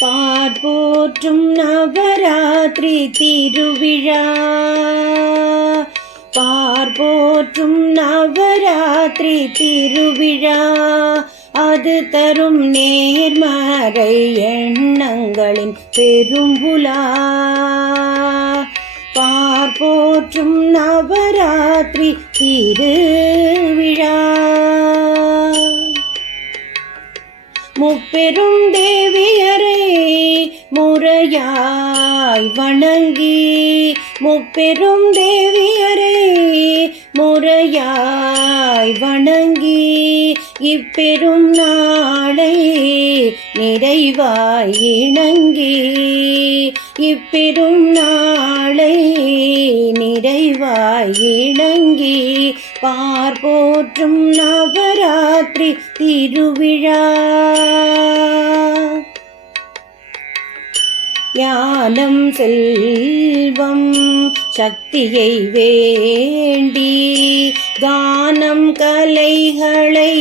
பார்போற்றும் நவராத்திரி திருவிழா. பார்போற்றும் நவராத்திரி திருவிழா. அது தரும் நேர்மறை எண்ணங்களின் பெரும்புலா. பார்போற்றும் நவராத்திரி திருவிழா. முப்பெரும் தேவியரை முறையாய் வணங்கி, முப்பெரும் தேவியரை முறையாய் வணங்கி, இப்பெரும் நாளை நிறைவாய் இணங்கி, இப்பெரும் நாளை நிறைவாய் இணங்கி, பார்போற்றும் நவராத்திரி திருவிழா. ஞானம் செல்வம் சக்தியை வேண்டி, கானம் கலைகளை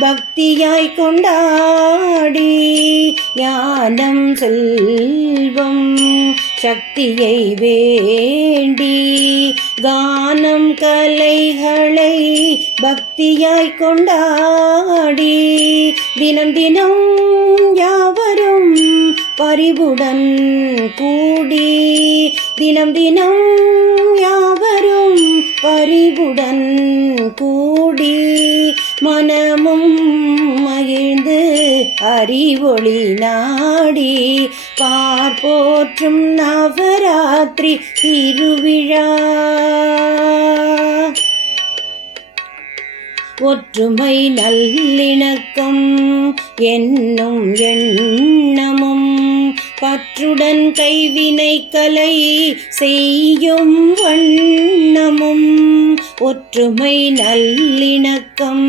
பக்தியாய் கொண்டாடி, ஞானம் செல்வம் சக்தியை வேண்டி, கானம் கலைகளை பக்தியாய் கொண்டாடி, தினம் தினம் யாவரும் பரிவுடன் கூடி, தினம் தினம் யாவரும் பரிவுடன் கூடி, மனமும் மகிழ்ந்து அறிவொளி நாடி, பார்போற்றும் நவராத்திரி திருவிழா. ஒற்றுமை நல்லிணக்கம் என்னும் எண்ணமும், பற்றுடன் கைவினை கலை செய்யும் வண்ணமும், ஒற்றுமை நல்லிணக்கம்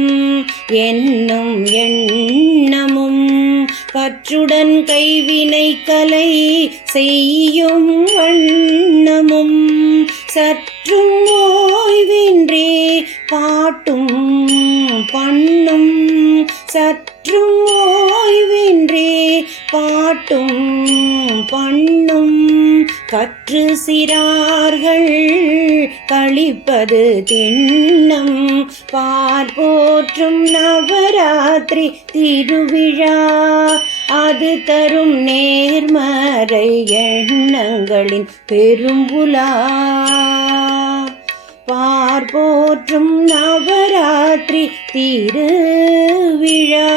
என்னும் எண்ணமும், பற்றுடன் கைவினை கலை செய்யும் வண்ணமும், சற்றும் ஓய்வின்றி பாட்டும் பண்ணும், சற்றும் ஓய்வின்றி பாட்டும் பண்ணும், கற்று சிறார்கள் கழிப்பது திண்ணம், பார்போற்றும் நவராத்திரி திருவிழா. அது தரும் நேர்மறை எண்ணங்களின் பெரும்புலா. பார்போற்றும் நவராத்திரி திருவிழா.